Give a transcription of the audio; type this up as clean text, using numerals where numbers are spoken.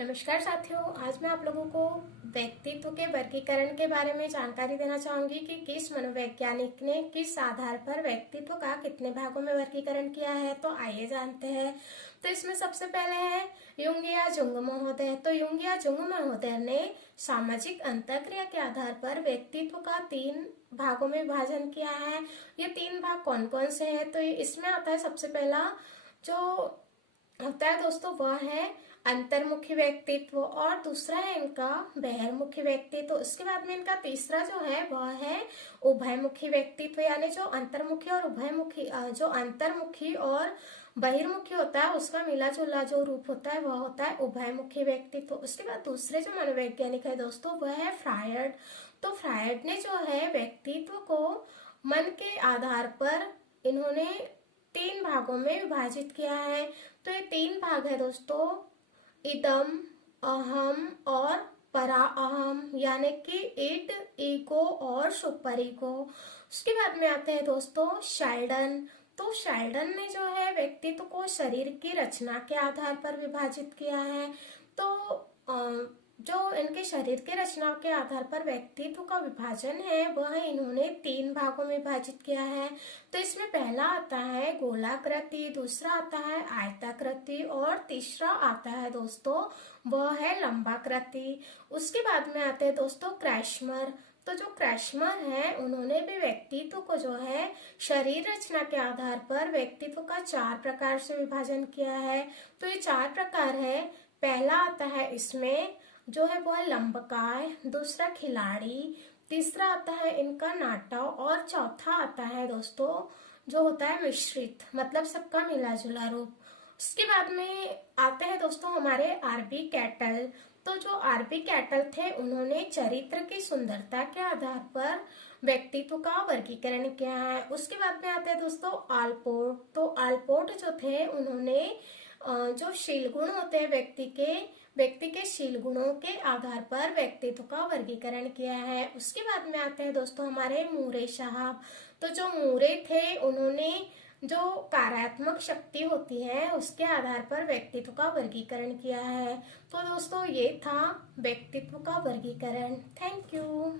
नमस्कार साथियों, आज मैं आप लोगों को व्यक्तित्व के वर्गीकरण के बारे में जानकारी देना चाहूंगी कि किस मनोवैज्ञानिक ने किस आधार पर व्यक्तित्व का कितने भागों में वर्गीकरण किया है। तो आइए जानते हैं। तो इसमें सबसे पहले है युंग या जुंग महोदय। तो युंग या जुंग महोदय ने सामाजिक अंतःक्रिया के आधार पर व्यक्तित्व का 3 भागों में विभाजन किया है। ये 3 भाग कौन कौन से हैं? तो इसमें आता है सबसे पहला जो होता है दोस्तों, वह है अंतर्मुखी व्यक्तित्व और दूसरा है इनका बहिर्मुखी व्यक्तित्व। उसके बाद में इनका तीसरा जो है वह है उभयमुखी व्यक्तित्व, यानी जो अंतर्मुखी और उभयमुखी जो अंतर्मुखी और बहिर्मुखी होता है उसका मिला जुला जो रूप होता है वह होता है उभयमुखी व्यक्तित्व। उसके बाद दूसरे जो मनोवैज्ञानिक है दोस्तों वह है फ्रायड। तो फ्रायड ने जो है व्यक्तित्व को मन के आधार पर इन्होंने 3 भागों में विभाजित किया है। तो ये 3 भाग है दोस्तों, इदम, अहम और परा अहम, यानी कि इड, ईगो और सुपर ईगो। उसके बाद में आते हैं दोस्तों शेल्डन। तो शेल्डन ने जो है व्यक्तित्व को शरीर की रचना के आधार पर विभाजित किया है। तो जो इनके शरीर के रचना के आधार पर व्यक्तित्व का विभाजन है वह इन्होंने 3 भागों में विभाजित किया है। तो इसमें पहला आता है गोलाकृति, दूसरा आता है आयताकृति और तीसरा आता है दोस्तों वह है लंबाकृति। उसके बाद में आते हैं दोस्तों क्रैशमर। तो जो क्रैशमर है उन्होंने भी व्यक्तित्व को जो है शरीर रचना के आधार पर व्यक्तित्व का 4 प्रकार से विभाजन किया है। तो ये 4 प्रकार है। पहला आता है इसमें जो है वो है लंबकाय, दूसरा खिलाड़ी, तीसरा आता है इनका नाटव और चौथा आता है दोस्तों जो होता है मिश्रित, मतलब सबका मिला जुला रूप। उसके बाद में आते हैं दोस्तों हमारे आरबी कैटल। तो जो आरबी कैटल थे उन्होंने चरित्र की सुंदरता के आधार पर व्यक्तित्व का वर्गीकरण किया है। उसके बाद में आते हैं दोस्तों आल्पोर्ट। तो आल्पोर्ट जो थे उन्होंने जो शील गुण होते हैं व्यक्ति के शील गुणों के आधार पर व्यक्तित्व का वर्गीकरण किया है। उसके बाद में आते हैं दोस्तों हमारे मूरे साहब। तो जो मूरे थे उन्होंने जो कार्यात्मक शक्ति होती है उसके आधार पर व्यक्तित्व का वर्गीकरण किया है। तो दोस्तों ये था व्यक्तित्व का वर्गीकरण। Thank you.